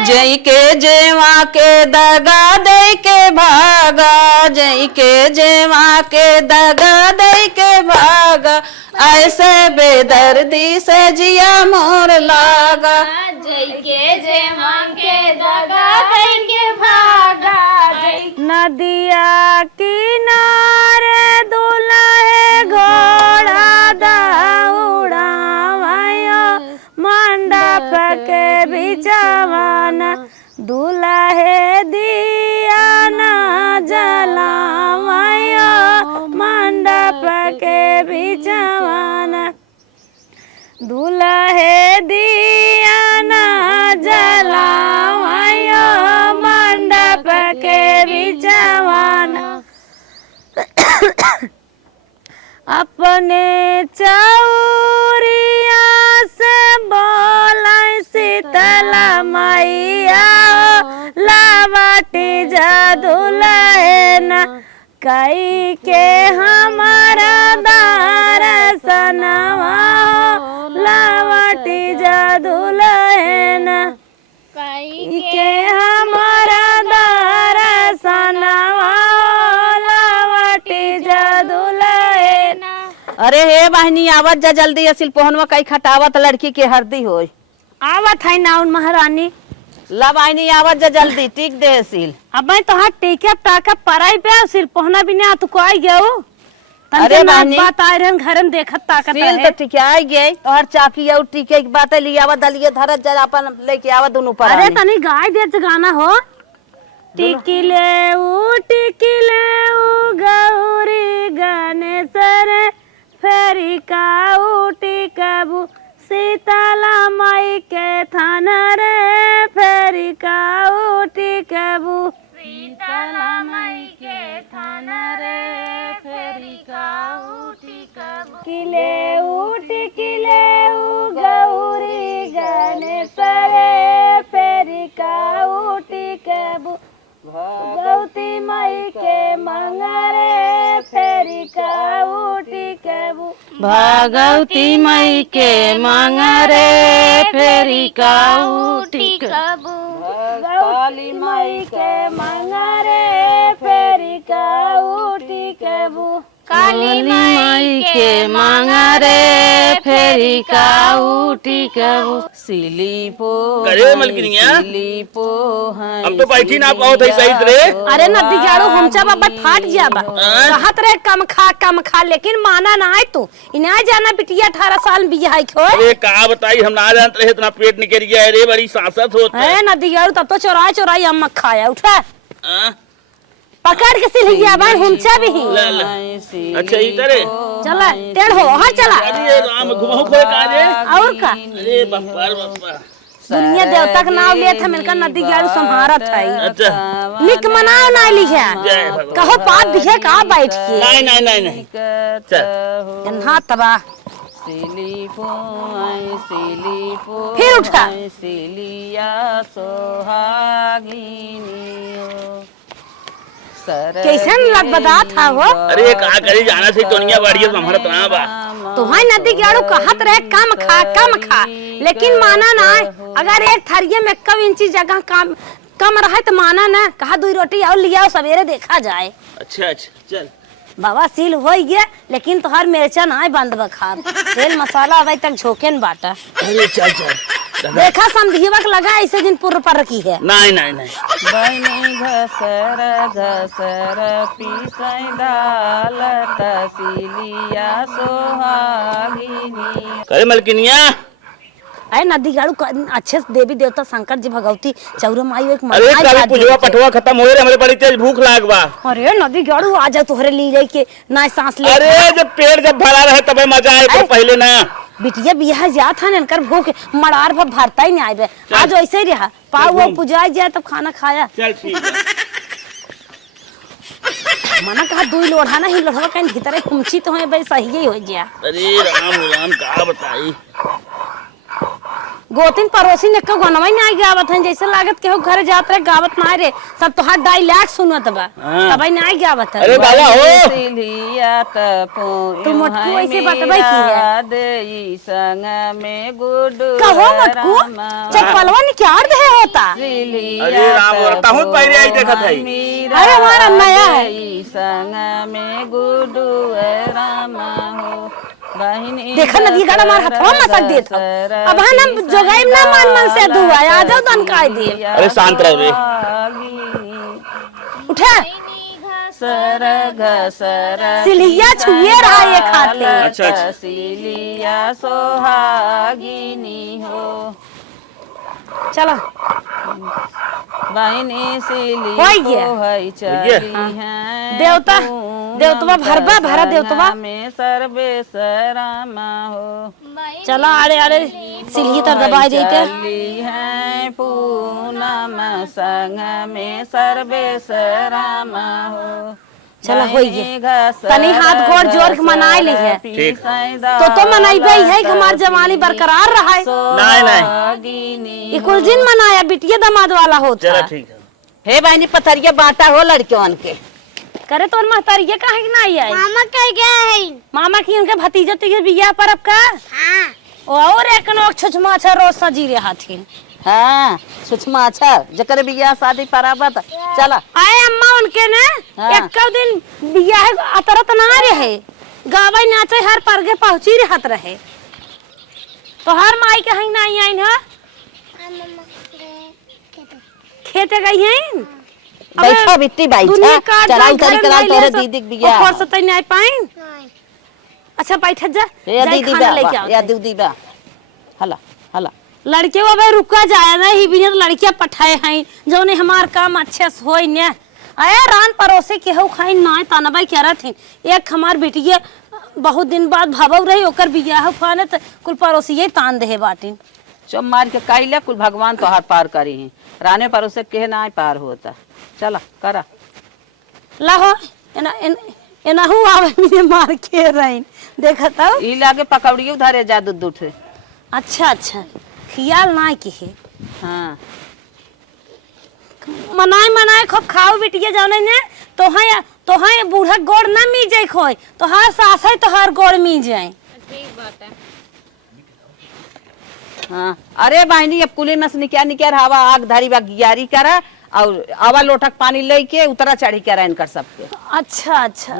जई के जेवा के दगा दे के भागा, जई के जेवा के दगा दे के भागा, ऐसे बेदर्दी से जिया मोर लागा। जई के जेवा के दगा दे के भागा। नदिया किनारे दुल्हे घोड़ा दौड़ा मंडप के बिचवाना, दुल्हे दिया न जलावायो मंडप के बिचवाना, दुल्हे दिया न जलावायो मंडप के बिचवाना। अपने चौरिया से बोला शीतला मैया, लावटी जदुलना कई के हमारा दर्शनवा, लावटी जदुलना कई के हमारा दर्शनवा, लावटी जदुलना। अरे हे बहनी आवत जा जल्दी, असिल पोहनवा कई खटावत लड़की के हरदी होई। आवत है ना उन महारानी। ला बहनी आवत जा जल्दी, टिक दे असिल। अब मैं तो हाथ टेके टाका पराई पे सिल पोहना भी नहीं, तू को आई गयो। अरे बहनी बात आ रहन घर में देखत ताकत सील तो ठीक आई गई, और चाकी और टिके की बात है, लियावा दलिए धरत जा अपन लेके आवा दोनों पर। अरे तनी गाय दे गाना हो। टिकिले ऊ गौरी गणेश रे, फेरी का टिकबू शीतला माई के थान रे, फेरी का टिकबू शीतला माई के थान रे, फेरी का टिकबू। टिकिले ऊ गौरी गणेश रे, फेरी का टिकबू गौती माई के मंगरे, फेरी का टिकबू भगवती मई के मंगरे, फेरी का टिकबू काली माई के मंगरे, फेरी का टिकबू काली माई के मंगरे, फेरी का टिकबू सिलीपो। अरे मलकिनिया, सिलीपो है हम तो बैठी ना कहो थे सही रे। अरे नदी गाड़ो हमचा बाबा फाट जाबा, कहत रे कम खा लेकिन माना ना है तू। इना जाना बिटिया 18 साल बिया है खो। अरे का बताई, हम ना जानते रहे, इतना पेट निकल गया है रे, बड़ी सांसत होता है नदी गाड़ो। तब तो चोराई हम खाया उठा है। पकड़ के सिलिया बार हमचा भी। अच्छा इधर चला टेढ़ हो, हां चला। अरे राम घुमाओ खोए काजे और का। अरे बापा दुनिया देवता का नाम लिया था, मिलकर नदी गाड़ू संभारत है। अच्छा निक मनाओ ना लिखा, कहो पाप दिखे का बैठ के। नहीं चल हां तबा सिलीपो फिर उठा सिलिया सोहागिनी कैसन लग बता था वो। अरे का करी जाना से दुनिया बढ़िया संभारत ना बा। तो हां नदी गाड़ू कहत रहे कम खा, लेकिन माना ना। अगर एक थरिये में 1 इंची जगह कम रहे तो माना ना, कहा 2 रोटी और लिया सवेरे देखा जाए। अच्छा चल बाबा सील हो गया, लेकिन तोहर मिर्चा ना बंद बखा, तेल मसाला अभी तक झोंके न बाटा। अरे चल देखा समझीवक लगा ऐसे दिन पूर्व पर रखी है। नहीं बनी घसर पीसै दाल, तसिलिया सोहागिनी। अरे मलकिनिया, अरे नदी गाड़ू अच्छे से देवी देवता शंकर जी भगवती चौरा माई एक अरे कभी पूजवा पटवा खत्म हो रे, हमारे बड़ी तेज भूख लाग बा। अरे नदी गाड़ू आ जा तोहरे ली जाई के ना सांस ले। अरे जब पेट जब भरा रहे तबे मजा आए, तो पहले ना। बिटिया बियाह जात है इनकर भूख मड़ार पर भरता ही नहीं आए। आज ऐसे ही रहा, पाव वो पूजा जाए तब खाना खाया। चल ठीक है। मना कहा 2 लोढ़ा ना ही लोढ़ा कहीं भीतर कुमची तो है भाई सही ही हो गया। अरे राम का बताई, गोतिन पड़ोसी ने को गनवा नहीं गावत है, जैसे लागत के हो घर जात रहे गावत ना रे, सब तो हाथ डायलॉग सुनत बा तब नहीं गावत है। अरे बाबा हो सिलिया तू मटकू ऐसे बतबै की है देई संग में गुडू कहो मटकू चप्पलवा ने क्या अर्थ है होता। तहु पहले आई देखत है। अरे हमारा नया है। संग में गुडू राम हो बहिनी देखा नदी गाड़ा मार हथवा मसक देत हौ। अब हम जोगाई ना मन से दुआ आ जाओ तन काय दे। अरे शांत रह रे। उठा सरग सर सिलिया छुए रहा ये खाते। अच्छा, अच्छा। सिलिया सोहागिनी हो चलो बहिनी सिली हो गया। है चली हैं देवता देवतवा भरबा भरा देवतवा में सर्वेश्वरमा हो चलो आड़े आड़े सिलिया तर दबाई देते। चली हैं पूनम संग में सर्वेश्वरमा हो चलो हो गया। तनी हाथ गोड़ जोड़ के मनाई ली है। ठीक। तो मनाइबे है कि हमार जवानी बरकरार रहा है। नहीं ये कुछ दिन मनाया बिटिया दामाद वाला होता चलो है। ठीक है। हे बहनी पथरिया बांटा हो लड़कियों के करे तो महतारिया काहे के नहीं आई। मामा कह गया है। मामा की उनके भतीजा तो बियाह पर अब का हाँ और एक छुछमा अच्छा रोज सजी रहे हथिन। हाँ सुषमा अच्छा जकर बियाह शादी पराबत चला आए अम्मा उनके ने हाँ। एक दिन बियाह अतरत ना रहे गावे नाचे हर परगे पहुंची रहत रहे तो हर माई के हई नहीं आई ना खेते गई हैं। बैठा बिट्टी बैठा चला उतरी करा तोरे दीदी के बियाह और सतई नहीं पाइन। अच्छा बैठ जा या जाई दीदी खाना बा लेके आओ। या दीदी बा हला हला लड़के वो भाई रुका जाए ना ही बिना लड़कियां पठाए हैं जो ने हमार काम अच्छे से होई ने आया रान परोसे के हो खाई ना तानबाई कह रहा थी एक हमार बेटिया बहुत दिन बाद भावव रही ओकर बियाह फाने त कुल परोसिए तान दे बाटिन चुप मार के काइला कुल भगवान तो हाथ पार करी हैं राने परोसे के ना पार होता चला करा लाहो एना हु आवे मिने मार के रही देखा तो ई लागे पकौड़ियो धरे जा दूध उठे अच्छा अच्छा खियाल ना के है। हाँ मनाए खूब खाओ बिटिया जाने ने तो है बूढ़ा गोड़ ना मी जाए खोई तो हर सास है तो हर गोड़ मी जाए। ठीक बात है। हाँ अरे बहनी अब कुली में से निकाल हवा आग धारी बा गियारी करा और आवा लोटक पानी लेके उतरा चढ़ी करा इनकर सबके अच्छा अच्छा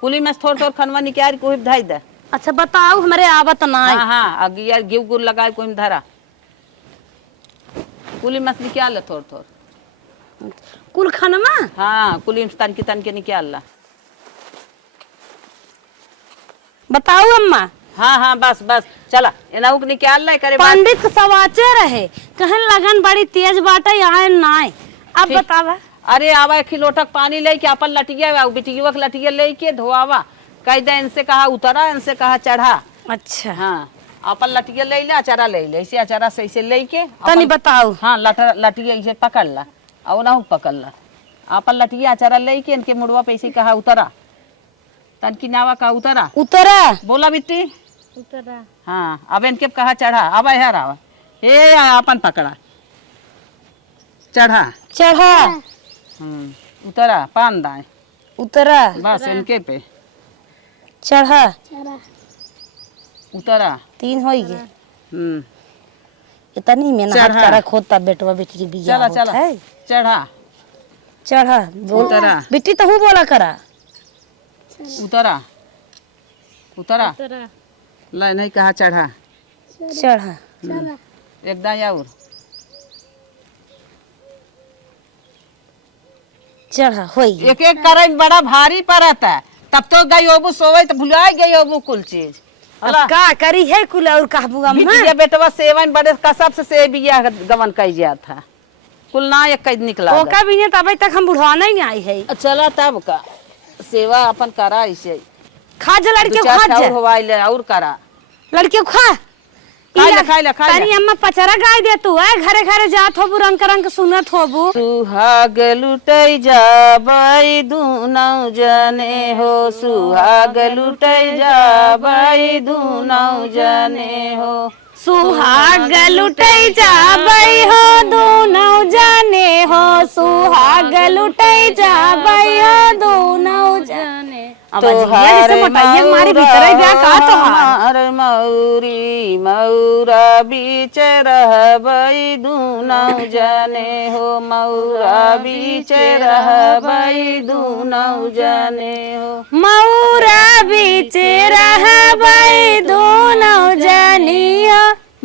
कुली में थोड़ थोड़ खनवा निकाल कोई धाई दे। अच्छा बताओ हमारे आवत ना हाँ हाँ अगियार गिव गुर लगाए कोई धरा कुली में से निकाल ले थोड़ थोड़ कुल खनमा हाँ कुली में तन के निकाल ला बताओ अम्मा। हाँ हाँ बस बस चला एना उक निकाल ले करे पंडित सवाचे रहे कहन लगन बड़ी तेज बाटे यहाँ नाय अब ठीक। बतावा अरे आवा एक लोटक पानी लेके अपन लटिया बिटिया लटिया लेके धोआवा कह दे इनसे कहा उतरा इनसे कहा चढ़ा। अच्छा हाँ अपन लटिया ले ले अचारा ले ले ऐसे अचारा से ऐसे लेके तनी बताओ। हाँ लटिया ऐसे पकड़ ला और ना पकड़ ला अपन लटिया अचारा लेके इनके मुड़वा पे ऐसे कहा उतरा तन की नावा का उतरा उतरा बोला बिट्टी उतरा। हाँ अब इनके कहा चढ़ा अब यार आवा ए अपन पकड़ा चढ़ा चढ़ा उतरा पान दाए उतरा बस इनके पे चढ़ा उतरा 3 हो गए इतनी मेहनत चढ़ा। करा खोता बेटवा बेटी की बियाह चला होत चला है। चढ़ा चढ़ा बोल उतरा। बेटी तो हूँ बोला करा उतरा उतरा उतरा। ला नहीं कहा चढ़ा चढ़ा एकदम और चढ़ा हो गया। एक एक करे बड़ा भारी पड़ता है तब तो गई ओबू सोवे तो भुला गई ओबू कुल चीज अब का करी है कुल और कहबू अम्मा बिटिया बेटवा सेवन बड़े कसब से बिया गमन कई गया था कुल ना एक कई निकला ओका भी नहीं तब तक हम बुढ़वा नहीं आई है। चला तब का सेवा अपन करा ऐसे खा जा लड़के खा जा हवाई और करा लड़के खा खाई ले तारी अम्मा पचरा गाय दे तू है घरे घरे जात होबू रंग रंग सुनत होबू सुहाग लुटै जाबै दुनौ जने हो सुहाग लुटै जाबै दुनौ जने हो सुहाग लुटै जाबै हो दोनों जाने हो सुहाग लुटै जाबै हो दोनों जाने अब अजीबिया जैसे मोटाइया हमारी भीतर है ब्याह का तोहार मौरी मौरा बीच रहबई दूनौ जाने हो मौरा बीच रहबई दूनौ जाने हो मौरा बीच रहबई दूनौ जानिया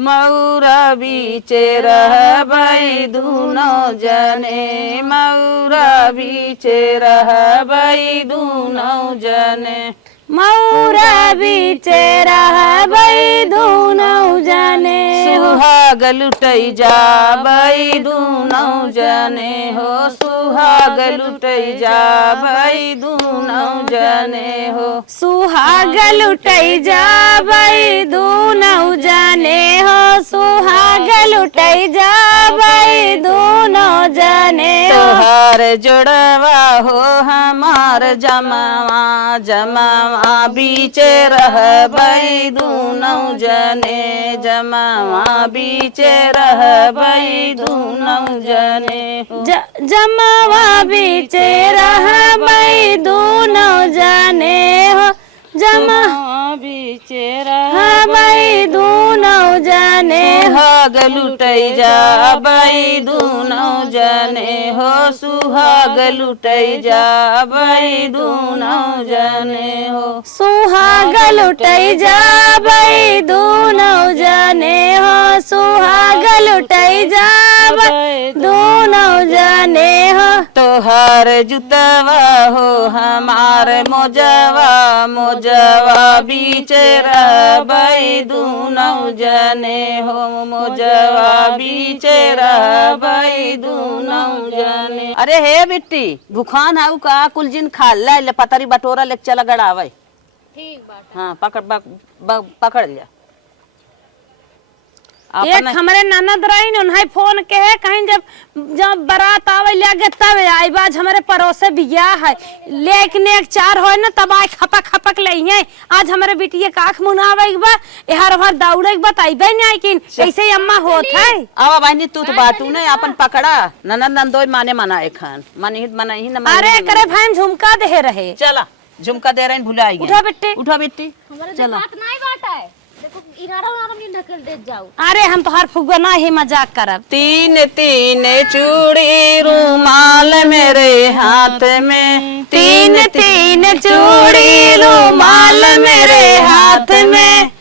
मौरा बीच रहबई दूनौ जने मौरा बीच रहबई दूनौ जने मौरा बीच रहबई दूनौ जाने सुहाग लुटई जाबई दूनौ जने हो सुहाग लुटई जाबई दूनौ जने हो सुहाग लुटई जाबई दूनौ जाने हो सुहाग लुटई जाबई दूनौ जाने हो तोहार जोड़वा हो हमार जमावा जमावा बीच रहबई दूनौ जने जमावा बीच रहबई दूनौ जने हो जमावा बीच रहबई दूनौ जाने हो जमा बीच रहबई दूनौ जाने हो सुहाग लुटई जाबई दूनौ जने हो सुहाग लुटई जाबई दूनौ जने हो सुहाग लुटई जाबई दूनौ जाने हो सुहाग लुटई जाबई दूनौ जाने हो तोहार जुतवा हो हमार मोजवा मोजवा बीच रहबई दूनौ जने हो मोजवा बीच रहबई दूनौ जने अरे हे बिट्टी भूखान हाउ का कुल जिन खा ले पतरी बटोरा लेके चला गड़ावे ठीक बात हाँ पकड़ लिया एक हमरे ननद रही उन्हें फोन के है कहीं जब बारात आवे लगे तब आई बाज हमारे पड़ोसे बियाह है लेकिन एक चार हो ना तब आए खपक खपक लेंगे आज हमारे बिटिया का आँख मुनावे बा हर भर दौड़े बताइबे नहीं कि कैसे अम्मा होत है आवा बहनी तू तो बातू नहीं अपन पकड़ा ननद नंदोई माने मना एखन मनी मना ही न अरे करे भाई झुमका दे रहे चला झुमका दे रहे भुलाई उठा बेटी उठा बेटी चला नहीं बात है देखो इनारा उनारा में ढकल दे जाओ अरे हम तो हर फुगवा ना ही मजाक करब तीन तीन चूड़ी रुमाल मेरे हाथ में तीन तीन चूड़ी रुमाल मेरे हाथ में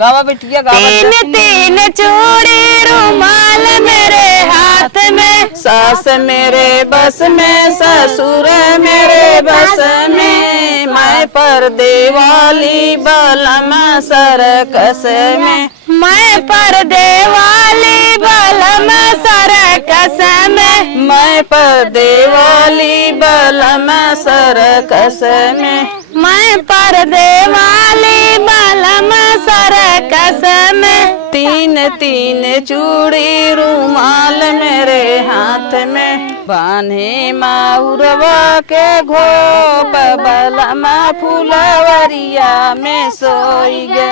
गावा बेटिया गावा तीन तीन चूड़ी रुमाल मेरे हाथ में सास मेरे बस में ससुर मेरे बस में मैं पर्दे वाली बलम सरकस में मैं पर्दे वाली बलम सरकस में मैं पर्दे वाली बलम सरकस में मैं पर्दे वाली बलम सरकस में तीन तीन चूड़ी रुमाल मेरे हाथ में बान्हे माउरवा के घोप बलम फुलवरिया में सोई गे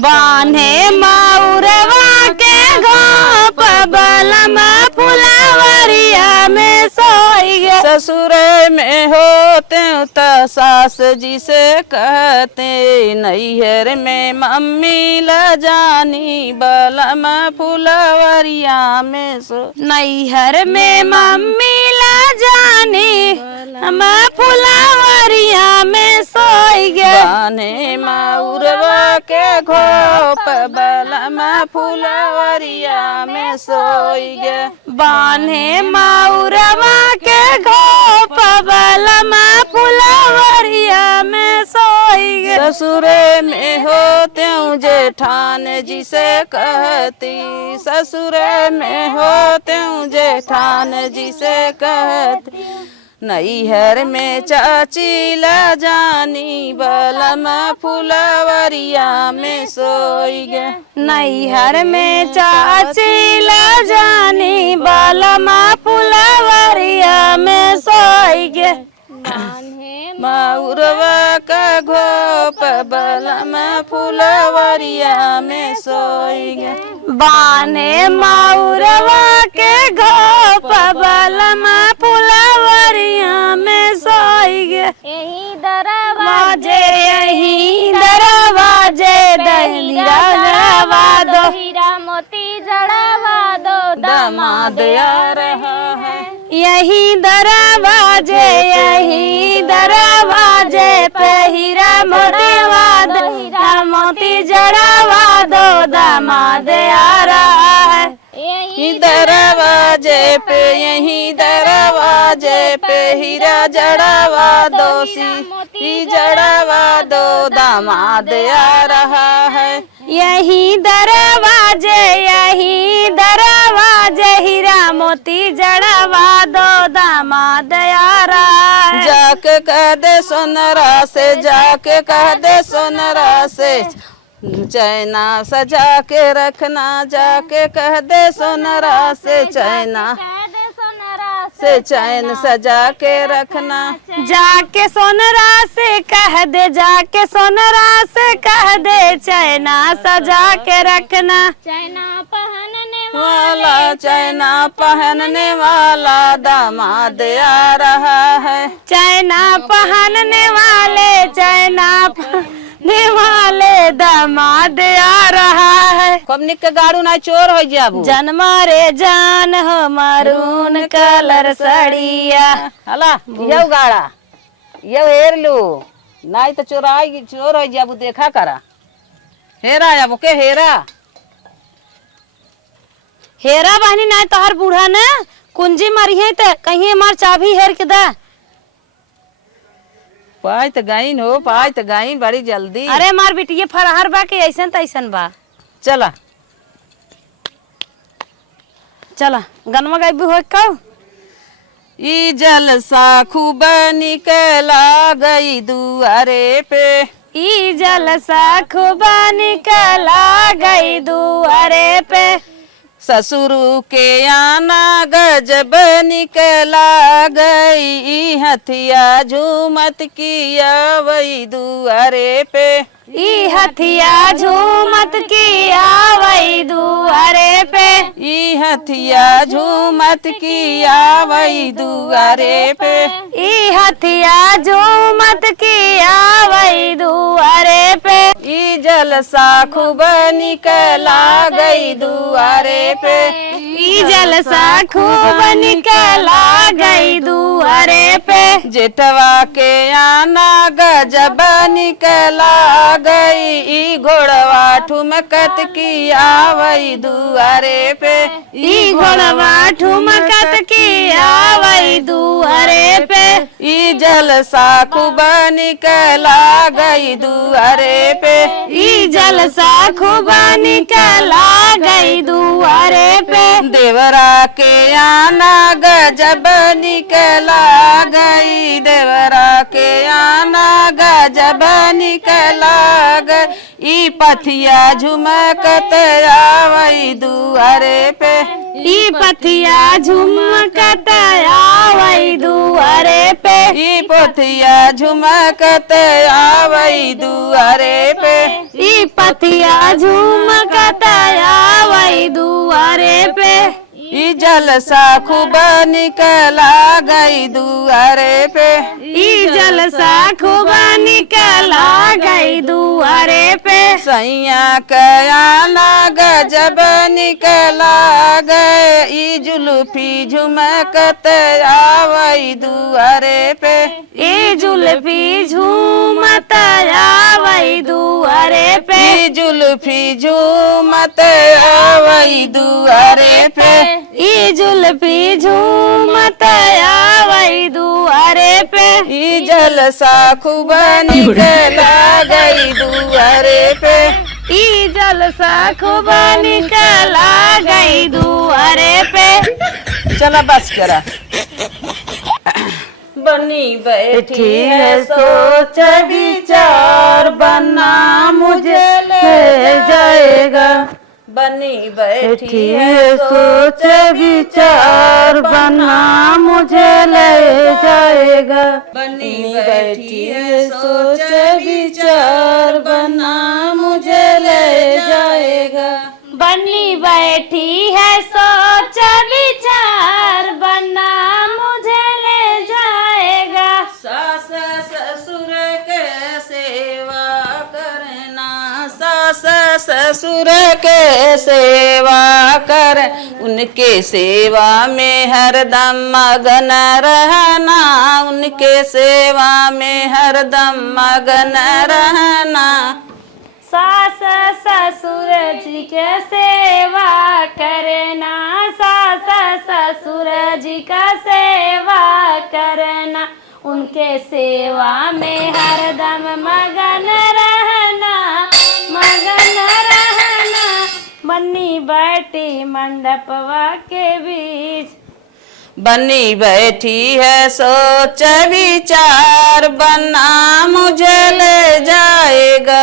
बान्हे माउरवा के घोप बलम फुलवरिया में सोई गे ससुर में होते तो सास जी से कहते नैहर में मम्मी ला जानी बलम फुलवरिया में सो नैहर में मम्मी ला जानी हम फुलवरिया में सोई गे बाने माउरवा के घोप बलम फुलवरिया में सोई गे बान्हे माउरवा के घोप बलम फुलवरिया में सोई गे ससुर में होते जेठान जी से कहती ससुर में होते जेठान जी से कहती नैहर में चाची ला जानी बलम फुलवरिया में सोई गे नैहर में चाची ला जानी बलम फुलवरिया में सोई गे माउरवा का घोप बलम फुलवरिया में सोई गे बाने माउरवा के घोप बलम फुलवरिया में सोई गे यही दरवा बाजे यहीं दरवाजे दहिरा जड़वा दो हीरा मोती जड़वा दो दामाद आ रहा है। यहीं दरवाजे यहीं दरवाजे पे हीरा मोती जड़वा दो दामाद आ रहा है। यहीं दरवाजे पे यहीं दरवाजे पे हीरा जड़वा दो मोती जड़वा दो दामाद आ रहा है। यहीं दरवाजे हीरा मोती जड़वा दो दामाद आ रहा है। जाके कह दे सोनरा से जाके कह दे सोनरा से चैना सजा के रखना जाके कह दे सोनरा से चैना से चैन सजा के रखना। जाके सोनरा से कह दे जाके सोनरा से कह दे चैना सजा के रखना। चैना पहनने वाला चैना पहनने वाला दामाद आ रहा है। चैना पहनने वाले दामाद आ रहा है। कब निक के गाड़ू ना चोर हो जाबू जन्मा रे जान हो मारून कलर सड़िया। हला यौ गाड़ा यौ हेर लू नहीं तो चोर हो जाबू देखा करा। हेरा जाबू के हेरा हेरा बहनी नहीं तो हर बूढ़ा ने कुंजी मारी है तो कहीं हमार चाबी हेर के दा। पाई तो गाइन हो पाई तो गाइन बड़ी जल्दी। अरे मार बिटिया फरहर बा के ऐसन तैसन बा। चला चला गनमा गायब हो कब ई जलसा खूब निकला गई दुआरे पे। ई जलसा खूब निकला गई दुआरे पे। ससुर के आना गजब निकला गई हथिया झूमत किया वही दुआरे पे। ई हथिया झूमत किया वही दुआरे पे। ई हथिया झूमत किया वही दुआरे पे। ई हथिया झूमत किया वही दुआरे पे। ई जलसा खूब निकला गई दुआरे पे। ई जलसा खूब निकला गई दुआरे पे। जेठवा के आना गजब निकला गई ई घोड़वा ठुमकत किया वही दुआरे पे। ई घोड़वा ठुमकत किया वही दुआरे पे। ई जलसा खूब निकला गई दुआरे पे। ई जलसा खूब निकला गई दुआरे पे। देवरा के आना गजब निकला गई देवरा के आना गजब निकला गई ई पथिया झुमकत आवई दुआरे पे। ई पथिया झुमकत आवई दुआरे पे। ई पथिया झुमकत आवई दुआरे पे। ई पथिया झुमकत आवई दुआरे पे। ई जलसा खूब निकला गई दुआरे पे। ई जलसा खूब निकला गई दुआरे पे। सैया कयाना गजब निकला गए ई जुल्फी झुमकत आवई दुआरे पे। ई जुल्फी झूमत आवई दुआरे पे। ई जुल्फी झूमत आवई दुआरे पे। ई जुल्फी झूमत आवई दुआरे पे। ई जलसा खूब निकला गई दुआरे पे। ई जलसा खूब निकला गई दुआरे पे। चला बस करा बनी बैठी है सोच विचार बनना मुझे ले जाएगा। बनी बैठी है सोच विचार बनना मुझे ले जाएगा। बनी बैठी है सोच विचार बनना मुझे ले जाएगा। बनी बैठी है सोच विचार बनना मुझे ले जाएगा। सास ससुर के के सेवा कर, उनके सेवा में हरदम मगन रहना, उनके सेवा में हरदम मगन रहना। सास ससुर जी के सेवा करना, सास ससुर जी का सेवा करना, उनके सेवा में हरदम मगन रहना, मगन रहना। बन्नी बैठी मंडपवा के बीच, बनी बैठी है सोच विचार, बना मुझे ले जाएगा।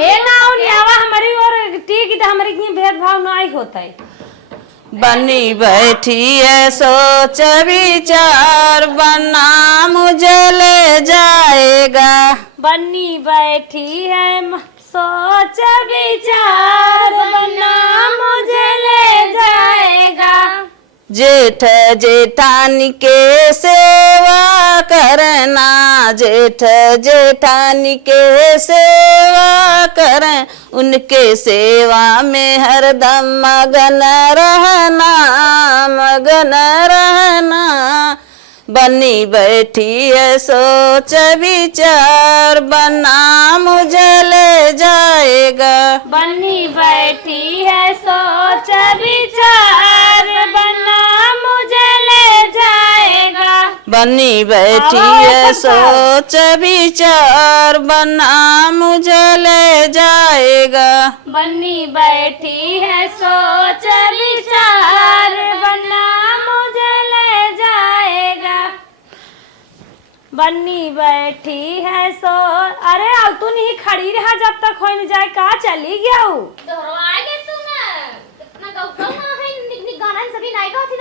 ए ना आवा हमारी और ठीक है, हमारी इतनी भेदभाव नहीं होता है। बनी बैठी है सोच विचार, बना मुझे ले जाएगा। बन्नी बैठी है सोच विचार, बना मुझे ले जाएगा। जेठ जेठानी के सेवा करना, जेठ जेठानी के सेवा करें, उनके सेवा में हरदम मगन रहना, मगन रहना। बनी बैठी है सोच विचार, बना मुझे ले जाएगा। बन्नी बैठी है सोच विचार, बना मुझे ले जाएगा। बनी बैठी है सोच विचार, बना मुझे ले जाएगा। बन्नी बैठी है सोच विचार, बना मुझे ले जाएगा। बन्नी बैठी है सो, अरे अब तू नहीं खड़ी रहा जब तक हो नहीं जाए, कहाँ चली गया हूँ।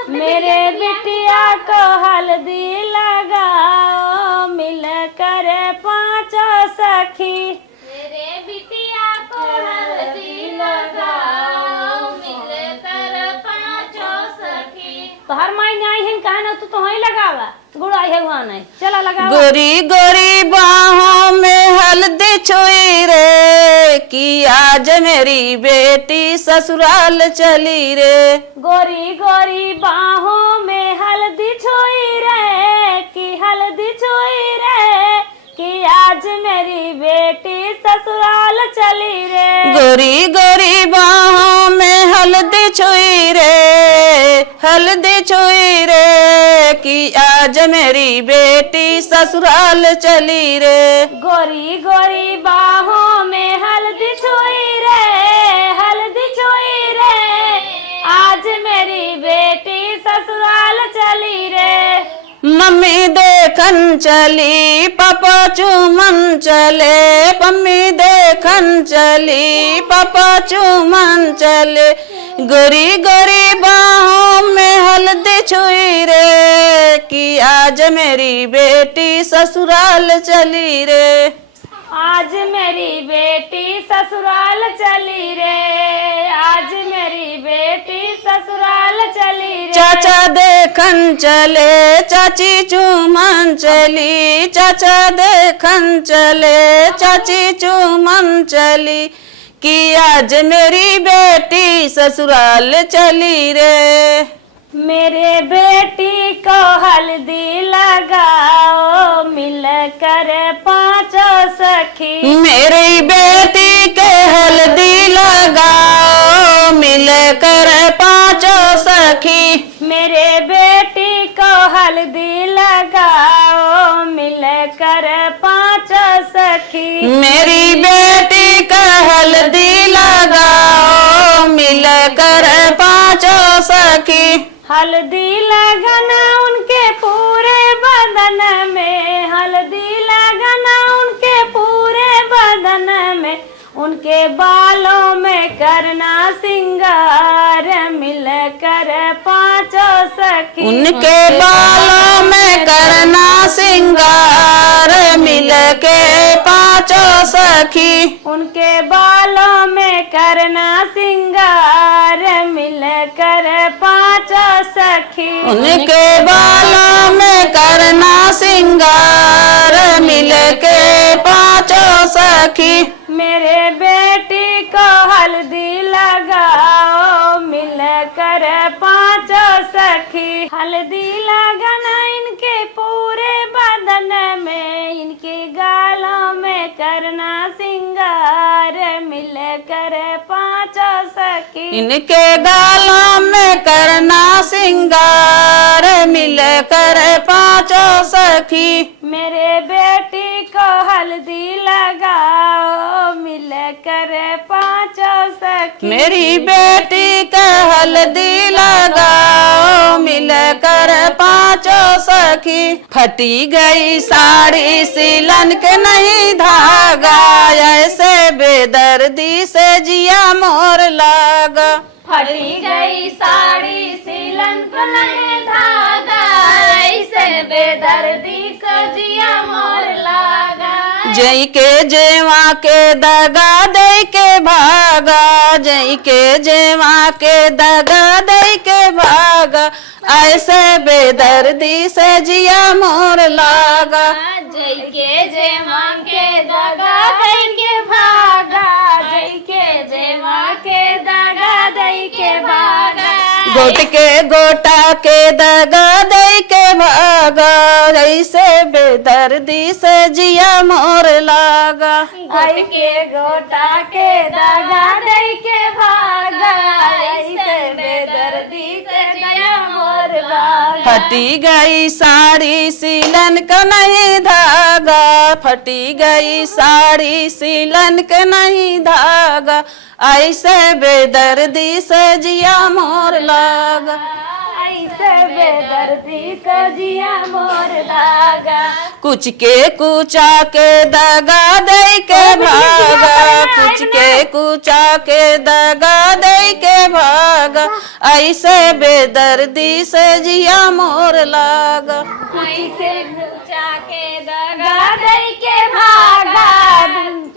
मेरे बिटिया को हल्दी लगाओ, मिल कर पांचों सखी। मेरे बिटिया को हल्दी लगाओ, मिल कर पांचों सखी। तो हर महीने आई है कहा ना, तू ही लगावा, गुड़ आई है वहाँ नहीं, चला लगावा। गोरी गोरी बाहों में हल्दी छुई रे, कि आज मेरी बेटी ससुराल चली रे। गोरी गोरी बाहों में हल्दी छुई रे, कि हल्दी छुई रे, कि आज मेरी बेटी ससुराल चली रे। गोरी गोरी बाहों में हल्दी छुई रे, हल्दी छुई रे, कि आज मेरी बेटी ससुराल चली रे। गोरी गोरी बाहों में हल्दी छुई रे, हल्दी छुई रे, आज मेरी बेटी ससुराल चली रे। मम्मी देखन चली, पापा चूमन चले, मम्मी देखन चली, पापा चूमन चले। गोरी गोरी बाहों में हल्दी छुई रे, कि आज मेरी बेटी ससुराल चली रे। आज मेरी बेटी ससुराल चली रे, आज मेरी बेटी ससुराल चली रे। चाचा देखन चले, चाची चूमन चली, चाचा देखन चले, चाची चूमन चली, कि आज मेरी बेटी ससुराल चली रे। मेरे बेटी को हल्दी लगाओ, मिल कर पांचों सखी। मेरी बेटी के हल्दी लगाओ, मिल कर पांचों सखी। मेरे बेटी को हल्दी लगाओ, मिल कर पांचों सखी। मेरी बेटी का हल्दी लगाओ, मिल कर पांचों सखी। हल्दी लगाना उनके पूरे बदन में, हल्दी लगाना उनके पूरे बदन में, उनके बालों में करना सिंगार, मिल कर पांचों सखी। उनके बालों में करना सिंगार, मिल के पांचों सखी। उनके बालों में करना सिंगार, मिल कर पांचों सखी। उनके बालों में करना सिंगार, मिल के पांचों सखी। मेरे बेटी को हल्दी लगाओ मिल कर पांचों सखी। हल्दी लगाना इनके पूरे बदन में, इनके गालों में करना सिंगार मिल कर पांचों सखी। इनके गालों में करना सिंगार मिल कर पांचों सखी। मेरे बेटी को हल्दी लगाओ मिल कर पांचों सखी। मेरी बेटी के हल्दी लगाओ मिल कर पांचों सखी। फटी गई साड़ी सिलन के नहीं धागा, ऐसे बेदर्दी से जिया मोर लागा। फटी गई साड़ी सिलन को नहीं धागा, ऐसे बेदर्दी को जिया मोर लागा। जई के जेवा के दगा दे के भागा, जई के जेवा के दगा दे के भागा, ऐसे बेदर्दी से जिया मोर लागा। जय के जय मां के दगा दई के भागा, जय के जय मां के दगा दई के भागा। गोट के गोटा के दगा दे के भागा, ऐसे बेदर्दी से जिया मोर लागा। गोट के गोटा के दगा दई के भागा, ऐसे बेदर्दी से जिया मोर लागा। फटी गई साड़ी सिलन का नहीं धागा, फटी गई साड़ी सिलन का नहीं धागा, ऐसे बेदर्दी से जिया मोर लागा। ऐसे बेदर्दी से जिया मोर लागा। कुछ के कुचा के दगा दे के भागा, कुछ के कुचा के दगा दे के भागा, ऐसे बेदर्दी से जिया मोर लागा। ऐसे कुचा के दगा दई के भागा,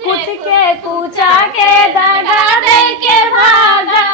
कुछ के कुचा के दगा दई के भागा,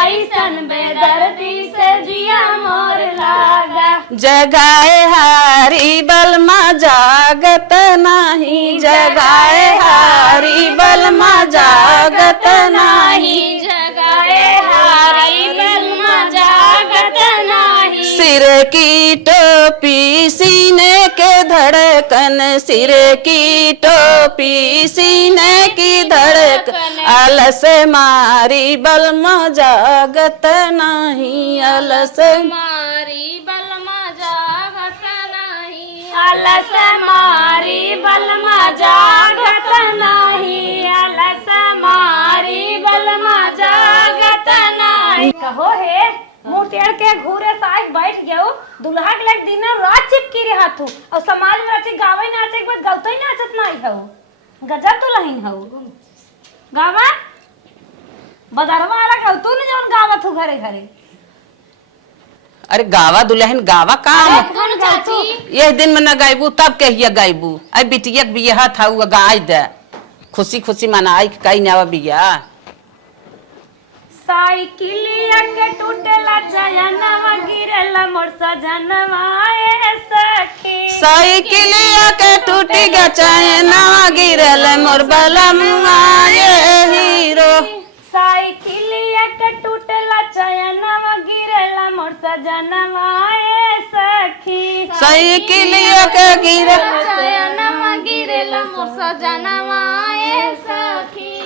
ऐसन बेदर्दी से जिया मोर लागा। जगाए हारी बलमा जागत नहीं, जगाए हारी बलमा जागत नहीं, जगाए हारी बलमा जागत नाही। सिर की टोपी सीने के धड़कन, सिर की टोपी सीने की धड़कन, अलस मारी बलमा जागत नहीं, अलस मारी बलमा जागत नाही। अलस मारी बलमा जागत नाही, अलस मारी बलमा जागत नाही। कहो हे मुंह टेढ़ के घूरे साइड बैठ गयो, दुल्हा के लग दिन रात चिपकी रहा तू, और समाज में अच्छे गावे नाचे के बाद गौतो ही नाचत नहीं हो। गजब तो लहीन हो गावा बदरवा वाला गौतो ने जौन गावत हो घरे घरे। अरे गावा दुल्हन गावा काम कौन चाची? ये दिन में न गायबू तब कहिए गायबू। आई बिटिया के बियाह था वो गाय दे खुशी खुशी मनाई कई नवा बियाह। साइकिलिया के टूटेला जयनवा गिरेला मोर सजनवा ए सखी। साइकिलिया के टूटी गा चैनवा गिरल मोर बलमुआ ये हीरो। साइकिलिया के टूटेला चयनवा गिरेला मोर सजनवा ए सखी। साइकिलिया के गिरल चयनवा गिरेला मोर सजनवा ए सखी।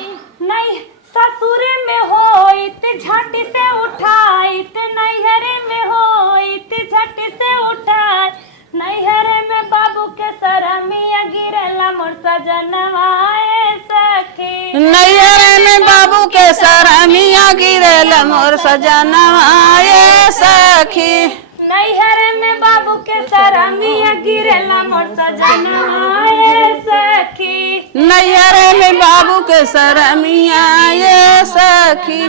नहीं ससुर में होइत झट से उठाइत, नैहर में होइत झट से उठाई, नैहर में बाबू के सरमिया गिरला मोर सजनवा ए सखी। नैहर में बाबू के सरमिया गिरल मोर सजनवा ये सखी। नैहर में बाबू के सरमिया गिरला मोर सजनवा ए सखी। नैहर में बाबू के सरमिया ये सखी।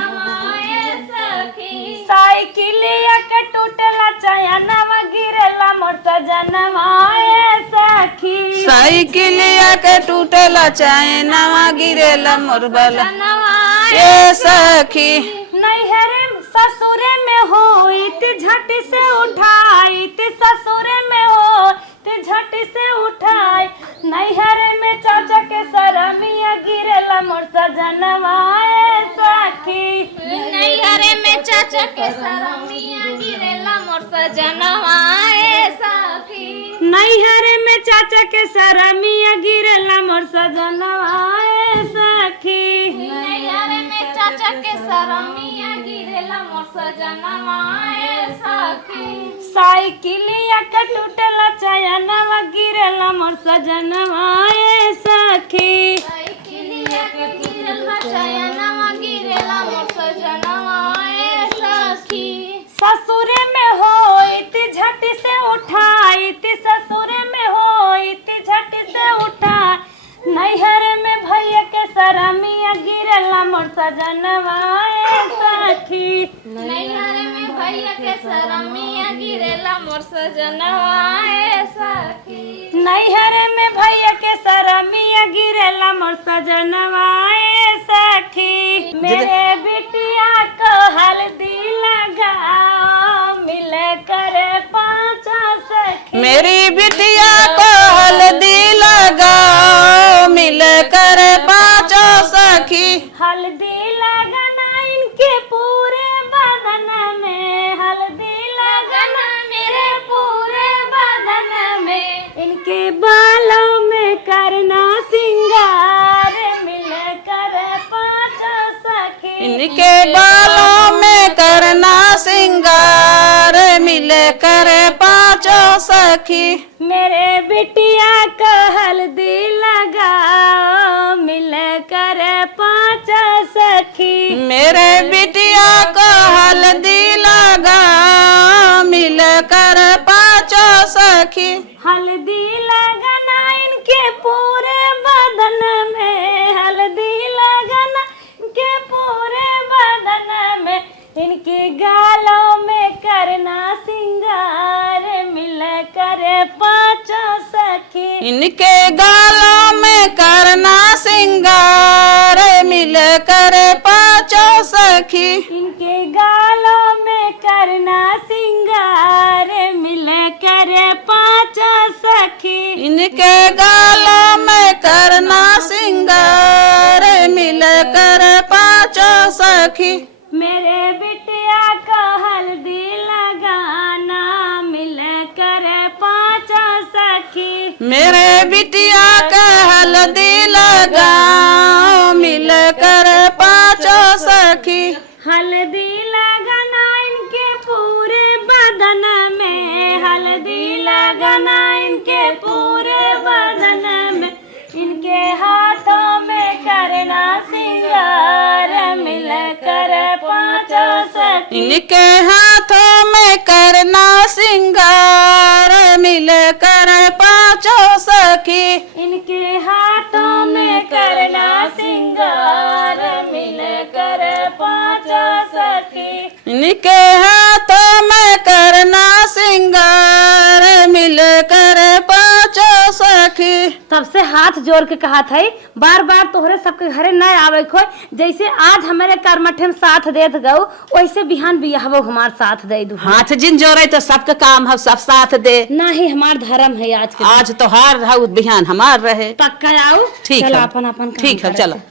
साइकिलिया के टूटला चयनवा गिरला मोर सजनवा ए सखी। साइकिलिया के टूटला चैनवा गिरेला मोर बलमुआ ये सखी। नैहर ससुरे में होइत झट से उठाइत, ससुरे में होइत झट से उठाई, नैहर में चाचा के सरमिया गिरला मोर सजनवा ए सखी। मोर सजनवा ए सखी नैहर में चाचा के सरमिया गिरला मोर सजनवा ए सखी नैहर में चाचा के सरमिया गिरेला मोर सजनवा ए सखी साइकिलिया के टूटला चयनवा गिरला मोर सजनवा ए सखी साइकिलिया के गिरला चयनवा गिरेला मोर सजनवा ए सखी ससुर में होइत झट से उठाइत ससुर में होइत झट से उठा नैहर में भैया के सरमिया गिरला मोर सजनवा ए सखी नैहर में भैया के सरमिया गिरेला मोर सजनवा ए सखी नैहर में भैया के सरमिया गिरला मोर सजनवा ए सखी मेरे बिटिया को हल्दी लगाओ मिल कर पाँच सखी मेरी बिटिया को हल्दी लगाओ मिल कर पाँचों सखी हल्दी लगाना इनके पूरे बदन में हल्दी लगाना मेरे पूरे बदन में इनके बालों में करना सिंगार मिल कर पाँच सखी इनके बालों में करना सिंगार मिल कर पाँचों सखी मेरे बिटिया को हल्दी लगाओ मिल कर पाँच सखी मेरे बिटिया को हल्दी लगाओ मिल कर पाँचों सखी हल्दी लगाना इनके पूरे बदन में हल्दी लगाना इनके पूरे बदन में इनके गालों में करना सिंगार मिल कर पाँचों सखी इनके गालों में करना सिंगार मिल कर पाँचों सखी इनके गालों में करना सिंगार मिल कर पाँचों सखी इनके गालों में करना सिंगार मिल कर पाँचों सखी मेरे बिटिया को हल्दी लगाना मिल कर पाँचों सखी मेरे बिटिया का हल्दी लगाओ मिल कर पाँचों सखी हल्दी लगाना इनके पूरे बदन में हल्दी लगाना इनके पूरे बदन में इनके हाथों में करना सिंगार मिल कर पाँचों सखी इनके हाथों में करना सिंगार मिल कर पाँचों सखी इनके हाथों में करना सिंगार मिल कर पाँचों सखी इनके हाथों में करना सिंगार मिल कर पाँचों सखी तब से हाथ जोड़ के कहा था बार बार तोहरे सबके घरे न आवे खो जैसे आज हमारे कर्मठे में साथ देत गऊ वैसे बिहान बियाहबो हमार साथ दे दू हाथ जिन जोड़े तो सबके काम हम सब साथ दे नहीं हमार धर्म है आज के आज तो हार रहा बिहान हमार रहे पक्का आओ ठीक चलो है अपन अपन काम ठीक है करे। चलो